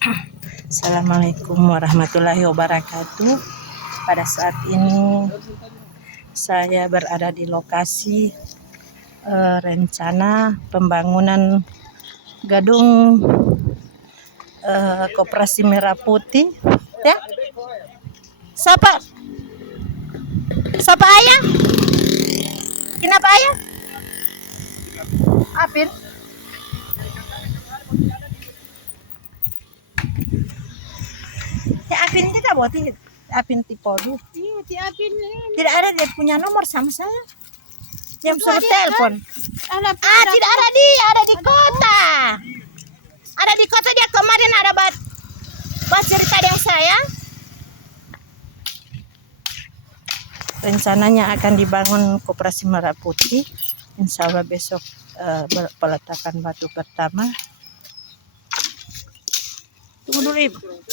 Assalamualaikum warahmatullahi wabarakatuh. Pada saat ini saya berada di lokasi rencana pembangunan gedung Koperasi Merah Putih. Ya, siapa ayah? Kenapa ayah? Apin? Ya Apin tidak buat Apin Tipodu. Iya, Apin ini. Tidak ada, dia punya nomor sama saya. Yang suruh telepon. Ada Tidak ada dia, ada di kota. Ada di kota, dia kemarin ada buat cerita dengan saya. Rencananya akan dibangun Koperasi Merah Putih. Insya Allah besok peletakan batu pertama. Tunggu dulu, Ibu.